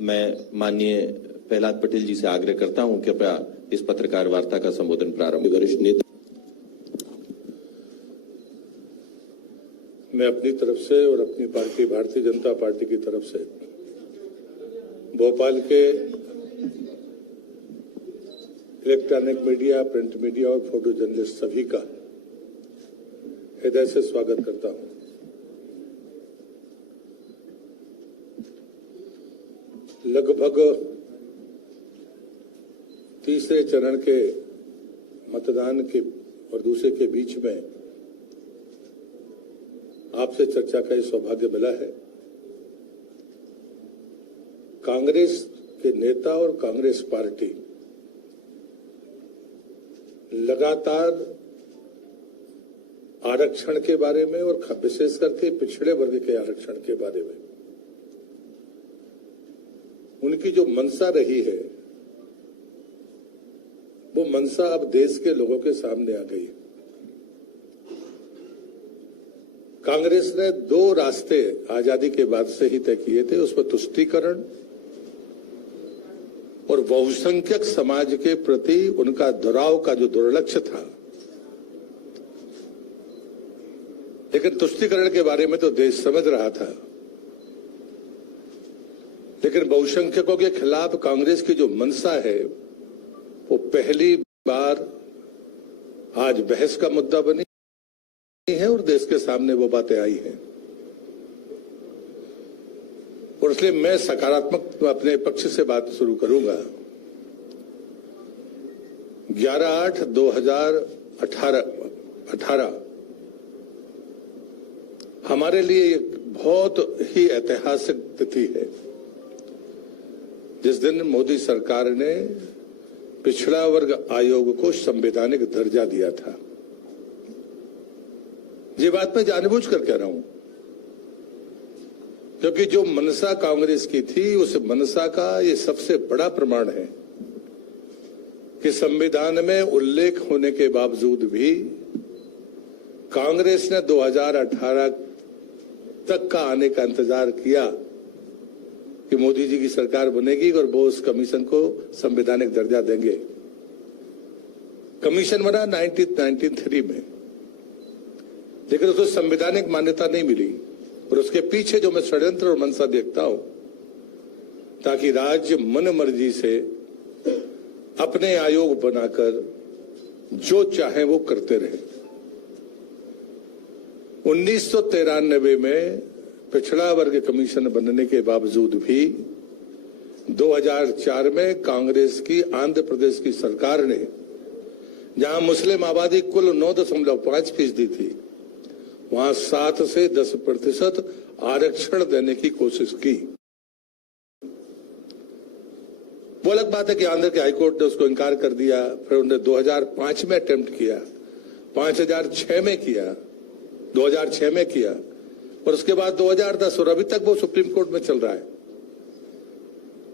मैं माननीय प्रहलाद पटेल जी से आग्रह करता हूं कि कृपया इस पत्रकार वार्ता का संबोधन प्रारंभ। वरिष्ठ नेता, मैं अपनी तरफ से और अपनी पार्टी भारतीय जनता पार्टी की तरफ से भोपाल के इलेक्ट्रॉनिक मीडिया, प्रिंट मीडिया और फोटो जर्नलिस्ट सभी का हृदय से स्वागत करता हूं। लगभग तीसरे चरण के मतदान के और दूसरे के बीच में आपसे चर्चा का सौभाग्य मिला है। कांग्रेस के नेता और कांग्रेस पार्टी लगातार आरक्षण के बारे में और विशेष करके पिछड़े वर्ग के आरक्षण के बारे में उनकी जो मंशा रही है, वो मंशा अब देश के लोगों के सामने आ गई है। कांग्रेस ने दो रास्ते आजादी के बाद से ही तय किए थे, उसमें तुष्टीकरण और बहुसंख्यक समाज के प्रति उनका दुराव का जो दुर्लक्ष्य था। लेकिन तुष्टीकरण के बारे में तो देश समझ रहा था, लेकिन बहुसंख्यकों के खिलाफ कांग्रेस की जो मंशा है वो पहली बार आज बहस का मुद्दा बनी है और देश के सामने वो बातें आई हैं। और इसलिए मैं सकारात्मक अपने पक्ष से बात शुरू करूंगा। 11/8/2018 हमारे लिए एक बहुत ही ऐतिहासिक तिथि है, जिस दिन मोदी सरकार ने पिछड़ा वर्ग आयोग को संवैधानिक दर्जा दिया था। ये बात मैं जानबूझ कर कह रहा हूं, क्योंकि जो मनसा कांग्रेस की थी, उस मनसा का ये सबसे बड़ा प्रमाण है कि संविधान में उल्लेख होने के बावजूद भी कांग्रेस ने 2018 तक का आने का इंतजार किया कि मोदी जी की सरकार बनेगी और वो उस कमीशन को संवैधानिक दर्जा देंगे। कमीशन बना 1993 में, लेकिन उसको संवैधानिक मान्यता नहीं मिली। और उसके पीछे जो मैं षड्यंत्र और मंशा देखता हूं, ताकि राज्य मन मर्जी से अपने आयोग बनाकर जो चाहे वो करते रहे। 1993 में पिछड़ा वर्ग कमीशन बनने के बावजूद भी 2004 में कांग्रेस की आंध्र प्रदेश की सरकार ने, जहां मुस्लिम आबादी कुल 9.5% थी, वहां 7 से 10% आरक्षण देने की कोशिश की। वो अलग बात है कि आंध्र के हाईकोर्ट ने उसको इनकार कर दिया। फिर उन्होंने 2005 में अटेम्प्ट किया, 2006 में किया, 2006 में किया, और उसके बाद 2010, और अभी तक वो सुप्रीम कोर्ट में चल रहा है।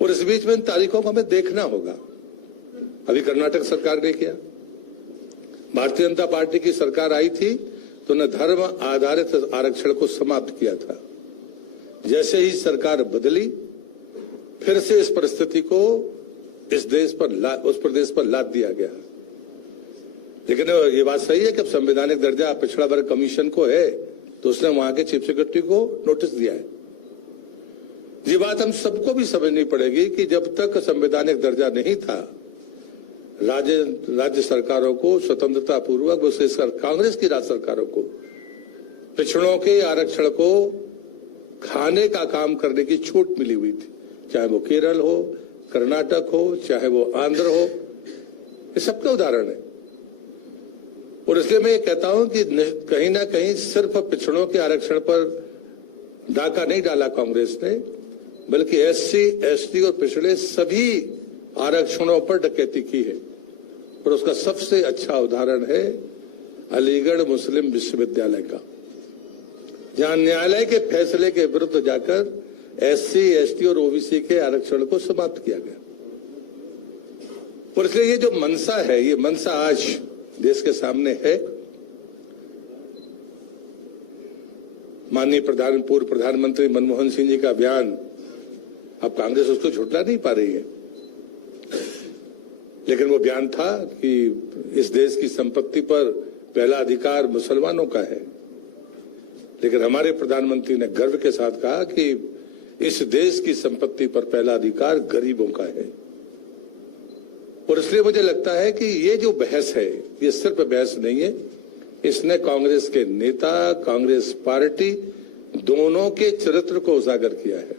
और इस बीच में इन तारीखों को हमें देखना होगा। अभी कर्नाटक सरकार ने किया, भारतीय जनता पार्टी की सरकार आई थी तो उन्हें धर्म आधारित आरक्षण को समाप्त किया था। जैसे ही सरकार बदली, फिर से इस परिस्थिति को इस देश पर उस प्रदेश पर लाद दिया गया। लेकिन ये बात सही है कि अब संवैधानिक दर्जा पिछड़ा वर्ग कमीशन को है, तो उसने वहां के चीफ सेक्रेटरी को नोटिस दिया है। ये बात हम सबको भी समझनी पड़ेगी कि जब तक संवैधानिक दर्जा नहीं था, राज्य सरकारों को स्वतंत्रता पूर्वक, विशेषकर कांग्रेस की राज्य सरकारों को पिछड़ों के आरक्षण को खाने का काम करने की छूट मिली हुई थी। चाहे वो केरल हो, कर्नाटक हो, चाहे वो आंध्र हो, ये सबका उदाहरण है। और इसलिए मैं ये कहता हूं कि कहीं ना कहीं सिर्फ पिछड़ों के आरक्षण पर डाका नहीं डाला कांग्रेस ने, बल्कि SC, ST और पिछड़े सभी आरक्षणों पर डकैती की है। और उसका सबसे अच्छा उदाहरण है अलीगढ़ मुस्लिम विश्वविद्यालय का, जहां न्यायालय के फैसले के विरुद्ध जाकर SC, ST और OBC के आरक्षण को समाप्त किया गया। और इसलिए ये जो मंशा है, ये मंशा आज देश के सामने है। माननीय पूर्व प्रधानमंत्री मनमोहन सिंह जी का बयान अब कांग्रेस उसको झुठला नहीं पा रही है, लेकिन वो बयान था कि इस देश की संपत्ति पर पहला अधिकार मुसलमानों का है। लेकिन हमारे प्रधानमंत्री ने गर्व के साथ कहा कि इस देश की संपत्ति पर पहला अधिकार गरीबों का है। और इसलिए मुझे लगता है कि ये जो बहस है, ये सिर्फ बहस नहीं है, इसने कांग्रेस के नेता, कांग्रेस पार्टी दोनों के चरित्र को उजागर किया है।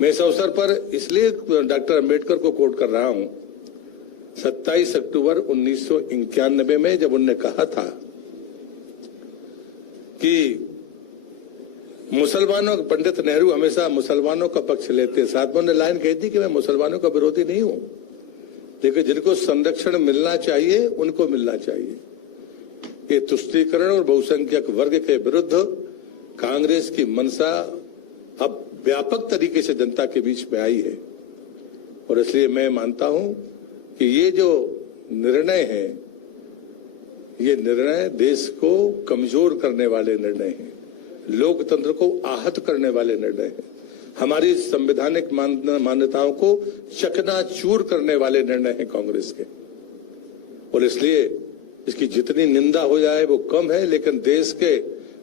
मैं इस अवसर पर इसलिए डॉक्टर अंबेडकर को कोट कर रहा हूं। 27 अक्टूबर 1991 में जब उन्होंने कहा था कि मुसलमानों, पंडित नेहरू हमेशा मुसलमानों का पक्ष लेते, साथ में उन्होंने लाइन कही थी कि मैं मुसलमानों का विरोधी नहीं हूं, लेकिन जिनको संरक्षण मिलना चाहिए उनको मिलना चाहिए। ये तुष्टीकरण और बहुसंख्यक वर्ग के विरुद्ध कांग्रेस की मंशा अब व्यापक तरीके से जनता के बीच में आई है। और इसलिए मैं मानता हूं कि ये जो निर्णय है, ये निर्णय देश को कमजोर करने वाले निर्णय हैं, लोकतंत्र को आहत करने वाले निर्णय हैं, हमारी संवैधानिक मान्यताओं को चकनाचूर करने वाले निर्णय हैं कांग्रेस के। और इसलिए इसकी जितनी निंदा हो जाए वो कम है, लेकिन देश के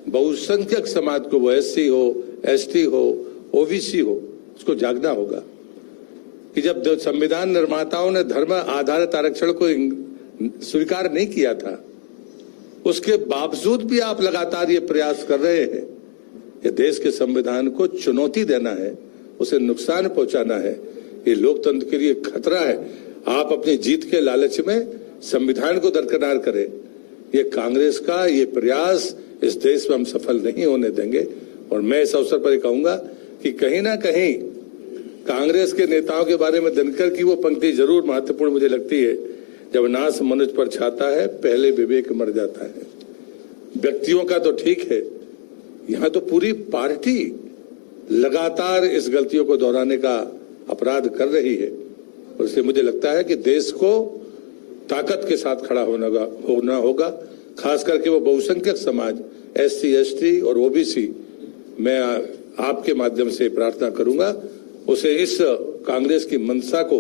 बहुसंख्यक समाज को, वो एससी हो, एसटी हो, ओबीसी हो, उसको जागना होगा कि जब संविधान निर्माताओं ने धर्म आधारित आरक्षण को स्वीकार नहीं किया था, उसके बावजूद भी आप लगातार ये प्रयास कर रहे हैं कि देश के संविधान को चुनौती देना है, उसे नुकसान पहुंचाना है। ये लोकतंत्र के लिए खतरा है। आप अपनी जीत के लालच में संविधान को दरकिनार करें, ये कांग्रेस का ये प्रयास इस देश में हम सफल नहीं होने देंगे। और मैं इस अवसर पर कहूंगा कि कहीं ना कहीं कांग्रेस के नेताओं के बारे में दिनकर की वो पंक्ति जरूर महत्वपूर्ण मुझे लगती है, जब नाश मनुष्य पर छाता है पहले विवेक मर जाता है। व्यक्तियों का तो ठीक है, यहां तो पूरी पार्टी लगातार इस गलतियों को दोहराने का अपराध कर रही है। और इसलिए मुझे लगता है कि देश को ताकत के साथ खड़ा होना होगा, खास करके वो बहुसंख्यक समाज, एससी, एसटी और ओबीसी। मैं आपके माध्यम से प्रार्थना करूंगा उसे इस कांग्रेस की मंशा को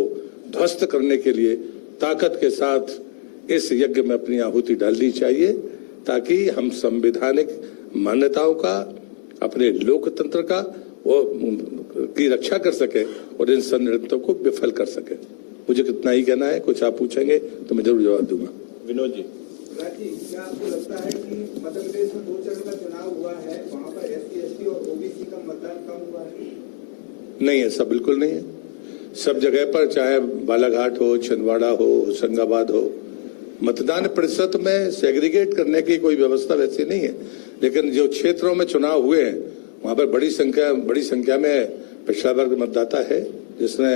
ध्वस्त करने के लिए ताकत के साथ इस यज्ञ में अपनी आहुति डालनी चाहिए, ताकि हम संवैधानिक मान्यताओं का, अपने लोकतंत्र का की रक्षा कर सके और इन षड्यंत्रों को विफल कर सके। मुझे कितना ही कहना है, कुछ आप पूछेंगे तो मैं जरूर जवाब दूंगा। विनोद जी, क्या आपको लगता है कि मध्य प्रदेश में 2 चरण का चुनाव हुआ है, वहाँ पर एससी, एसटी और ओबीसी का मतदान कम हुआ है? नहीं, ऐसा बिल्कुल नहीं है। सब जगह पर, चाहे बालाघाट हो, छिंदवाड़ा हो, होशंगाबाद हो, मतदान प्रतिशत में सेग्रीगेट करने की कोई व्यवस्था वैसी नहीं है। लेकिन जो क्षेत्रों में चुनाव हुए हैं वहां पर बड़ी संख्या में पिछड़ा वर्ग मतदाता है, जिसने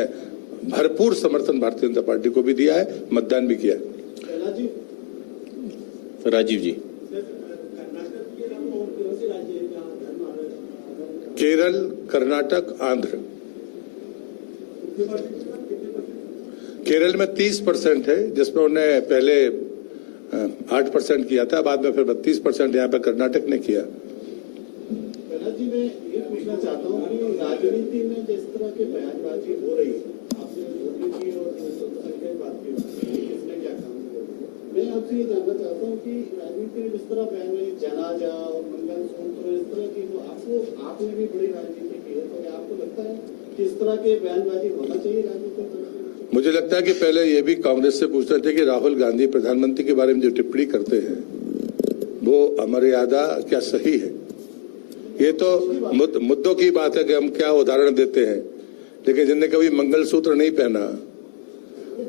भरपूर समर्थन भारतीय जनता पार्टी को भी दिया है, मतदान भी किया है। राजीव जी, केरल, कर्नाटक, आंध्र। केरल में 30% है, जिसमें उन्हें पहले 8% किया था, बाद में फिर 32% यहाँ पे कर्नाटक ने किया। जी, मैं ये पूछना चाहता हूँ कि राजनीति में जिस तरह के बयानबाजी हो रही है, आपने ओबीसी और संख्या बात की, किसने क्या काम किया, मैं आपसे ये जानना चाहता हूँ कि राजनीति में जिस तरह बयानबाजी, जनाजा और मंगलसूत्र, इस तरह की, तो आपने भी बड़ी राजनीति की है, तो आपको लगता है कि इस तरह के बयानबाजी होना चाहिए राजनीति में? मुझे लगता है कि पहले ये भी कांग्रेस से पूछना चाहिए कि राहुल गांधी प्रधानमंत्री के बारे में जो टिप्पणी करते हैं वो अमर्यादा क्या सही है? ये तो मुद्दों की बात है कि हम क्या उदाहरण देते हैं, लेकिन जिनने कभी मंगलसूत्र नहीं पहना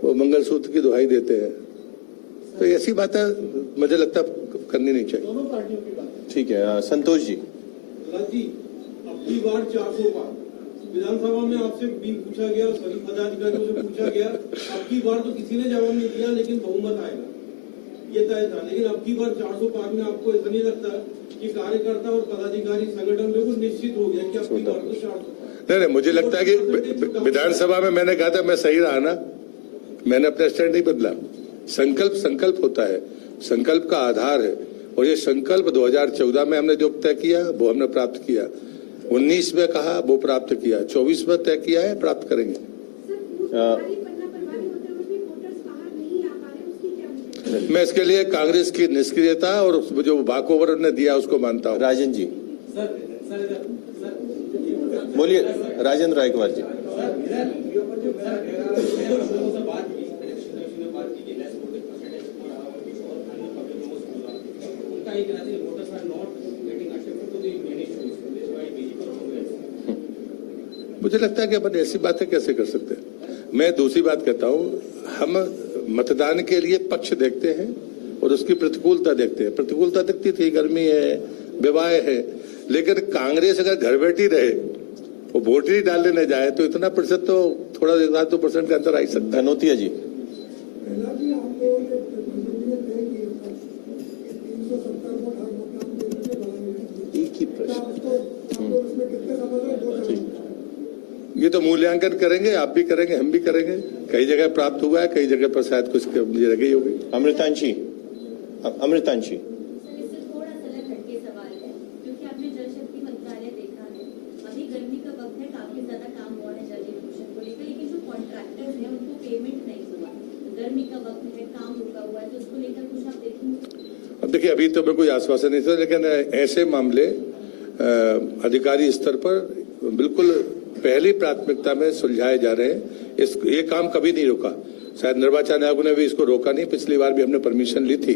वो मंगलसूत्र की दुहाई देते हैं। तो ऐसी बातें मुझे लगता करनी नहीं चाहिए। दोनों पार्टियों की बात है। ठीक है। संतोष जी, अब की बार 400 पार विधानसभा में आपसे भी पूछा गया, सभी पदाधिकारियों से पूछा गया, अब की बार तो किसी ने जवाब नहीं दिया, लेकिन बहुमत आएगा ये तय था। लेकिन अब की बार 400 पार में आपको ऐसा नहीं लगता कि कार्यकर्ता और पदाधिकारी संगठन बिल्कुल निश्चित हो गया कि अब की बार तो 400? नहीं, मुझे लगता है कि विधानसभा में मैंने कहा था, मैं सही रहा ना, मैंने अपना स्टैंड नहीं बदला। संकल्प होता है, संकल्प का आधार है, और ये संकल्प 2014 में हमने जो तय किया वो हमने प्राप्त किया। 19 में कहा वो प्राप्त किया, 24 में तय किया है प्राप्त करेंगे। मैं इसके लिए कांग्रेस की निष्क्रियता और जो वॉकओवर ने दिया उसको मानता हूँ। राजन जी बोलिए, राजेंद्र रायकवार जी। मुझे लगता है कि अपन ऐसी बातें कैसे कर सकते हैं। मैं दूसरी बात कहता हूँ, हम मतदान के लिए पक्ष देखते हैं और उसकी प्रतिकूलता देखते हैं। प्रतिकूलता दिखती थी, गर्मी है, विवाह है, लेकिन कांग्रेस अगर घर बैठी रहे वो वोट ही डाल लेने जाए तो इतना प्रतिशत तो थोड़ा 1-2% का अंतर आ ही सकता है। धनोतिया जी। एक ही प्रश्न। ये तो मूल्यांकन करेंगे, आप भी करेंगे, हम भी करेंगे। कई जगह प्राप्त हुआ है, कई जगह पर शायद कुछ जगह ही होगी। अमृतांशी इससे थोड़ा सा अलग हटके सवाल है, क्योंकि आपने जल शक्ति मंत्रालय देखा है, अभी गर्मी का वक्त है, काफी ज्यादा काम हुआ है जल प्रदूषण को लेकर, लेकिन जो कॉन्ट्रैक्टर्स हैं उनको पेमेंट नहीं हुआ। गर्मी का वक्त है, काम रुका हुआ है, तो उसको लेकर कुछ आप देखेंगे? अब देखिए, अभी तो मैं कोई आश्वासन नहीं था, लेकिन ऐसे मामले अधिकारी स्तर पर बिल्कुल पहली प्राथमिकता में सुलझाए जा रहे हैं। ये काम कभी नहीं रुका। शायद निर्वाचन आयोग ने भी इसको रोका नहीं, पिछली बार भी हमने परमिशन ली थी।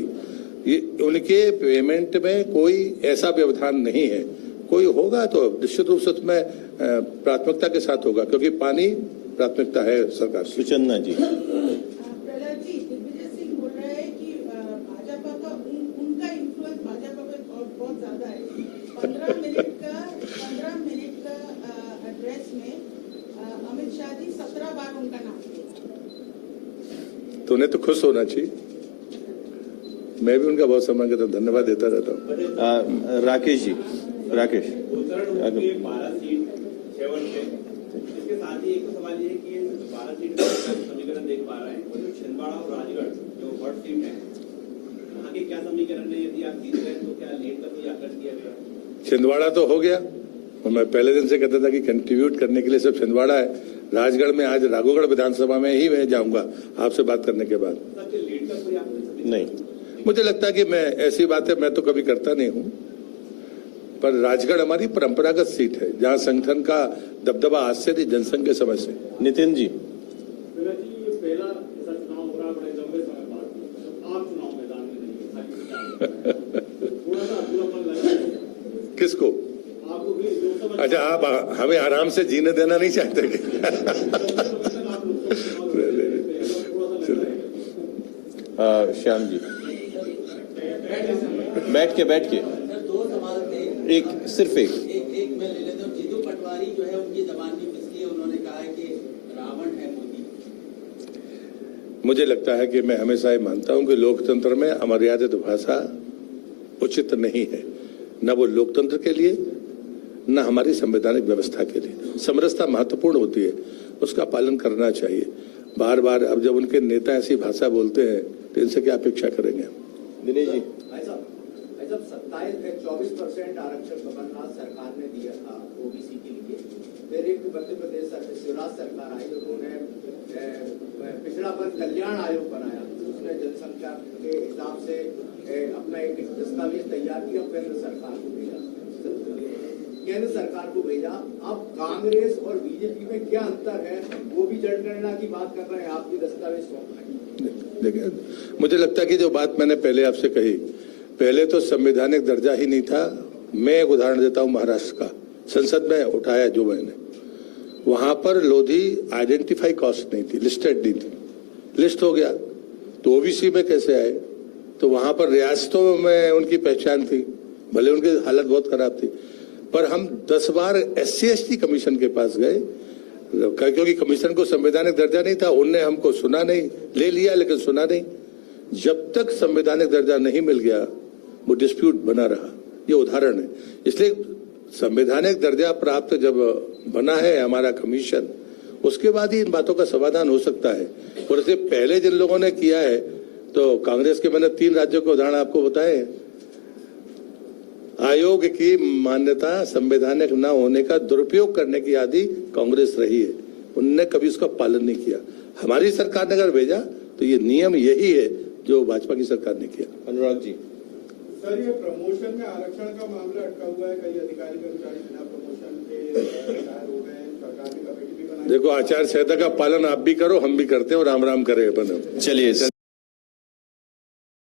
ये उनके पेमेंट में कोई ऐसा व्यवधान नहीं है। कोई होगा तो निश्चित रूप से उसमें प्राथमिकता के साथ होगा, क्योंकि पानी प्राथमिकता है सरकार की। सुचन्ना जी। प्रहलाद जी, दिग्विजय सिंह बोल रहे हैं कि भाजपा का उनका इन्फ्लुएंस भाजपा पे बहुत ज्यादा है। 15 मिनट का एड्रेस में अमित शाह जी 17 बार उनका नाम लिया। तो उन्हें तो खुश होना चाहिए। मैं भी उनका बहुत सम्मान करता हूँ, धन्यवाद देता रहता हूँ। राकेश जी। राकेश। 12 सीट 7 पे, इसके साथ ही एक सवाल ये है कि 12 सीट का समीकरण देख पा रहे हैं, और जो छिंदवाड़ा और राजगढ़ जो हॉट सीट है, वहाँ के क्या समीकरण है? यदि आप जीत गए तो क्या लीड का कोई आकलन किया गया? छिंदवाड़ा तो हो गया, और मैं पहले दिन से कहता था कि कंट्रीब्यूट करने के लिए सब छिंदवाड़ा है। राजगढ़ में आज राघोगढ़ विधानसभा में ही मैं जाऊंगा आपसे बात करने के बाद। लीड का कोई आकलन नहीं, मुझे लगता है कि मैं ऐसी बातें मैं तो कभी करता नहीं हूँ, पर राजगढ़ हमारी परंपरागत सीट है जहाँ संगठन का दबदबा आज से नहीं, जनसंघ के समय से। नितिन जी। पहला ऐसा चुनाव हो रहा बड़े लंबे समय बाद, आप चुनाव मैदान में नहीं है, थोड़ा सा अधूरापन लग रहा है किसको? आपको भी जो समझ। अच्छा, आप हमें आराम से जीने देना नहीं चाहते कि? श्याम जी। बैठ के सर, 2 सवाल थे। एक सिर्फ एक एक मैं ले लेता हूँ। जीतू पटवारी जो है उनकी जबान भी फिसली है, उन्होंने कहा है कि रावण है मोदी। मुझे लगता है कि मैं हमेशा ये मानता हूं कि लोकतंत्र में अमर्यादित भाषा उचित नहीं है, न वो लोकतंत्र के लिए न हमारी संवैधानिक व्यवस्था के लिए। समरसता महत्वपूर्ण होती है, उसका पालन करना चाहिए। बार बार अब जब उनके नेता ऐसी भाषा बोलते हैं तो इनसे क्या अपेक्षा करेंगे? दिनेश जी। 24% आरक्षण कमलनाथ सरकार ने दिया था ओबीसी के लिए, फिर एक मध्य प्रदेश शिवराज सरकार आई, उन्होंने पिछड़ापन कल्याण आयोग बनाया, उसने जनसंख्या के हिसाब से अपना एक दस्तावेज तैयार किया, केंद्र सरकार को भेजा। अब कांग्रेस और बीजेपी में क्या अंतर है? वो भी जनगणना की बात कर रहे हैं, आप भी दस्तावेज सौंपना। देखिए, मुझे लगता है कि जो बात मैंने पहले आपसे कही, पहले तो संवैधानिक दर्जा ही नहीं था। मैं एक उदाहरण देता हूं महाराष्ट्र का, संसद में उठाया जो मैंने, वहां पर लोधी आइडेंटिफाई कास्ट नहीं थी, लिस्टेड नहीं थी। लिस्ट हो गया तो ओबीसी में कैसे आए? तो वहां पर रियासतों में उनकी पहचान थी, भले उनकी हालत बहुत खराब थी, पर हम 10 बार SC/ST कमीशन के पास गए, क्योंकि कमीशन को संवैधानिक दर्जा नहीं था। उनने हमको सुना नहीं, ले लिया लेकिन सुना नहीं। जब तक संवैधानिक दर्जा नहीं मिल गया वो डिस्प्यूट बना रहा। ये उदाहरण है। इसलिए संवैधानिक दर्जा प्राप्त जब बना है हमारा कमीशन, उसके बाद ही इन बातों का समाधान हो सकता है। और इससे पहले जिन लोगों ने किया है, तो कांग्रेस के मैंने 3 राज्यों के उदाहरण आपको बताए, आयोग की मान्यता संवैधानिक न होने का दुरुपयोग करने की आदि कांग्रेस रही है, उनने कभी उसका पालन नहीं किया। हमारी सरकार ने अगर भेजा तो ये नियम यही है जो भाजपा की सरकार ने किया। अनुराग जी, सर, ये प्रमोशन में आरक्षण का मामला अटका हुआ है। कई अधिकारी कर्मचारी बिना प्रमोशन के रिटायर हो गए हैं। सरकार ने कमेटी भी बनाई। देखो, आचार संहिता का पालन आप भी करो, हम भी करते हैं और राम राम करें अपन। चलिए।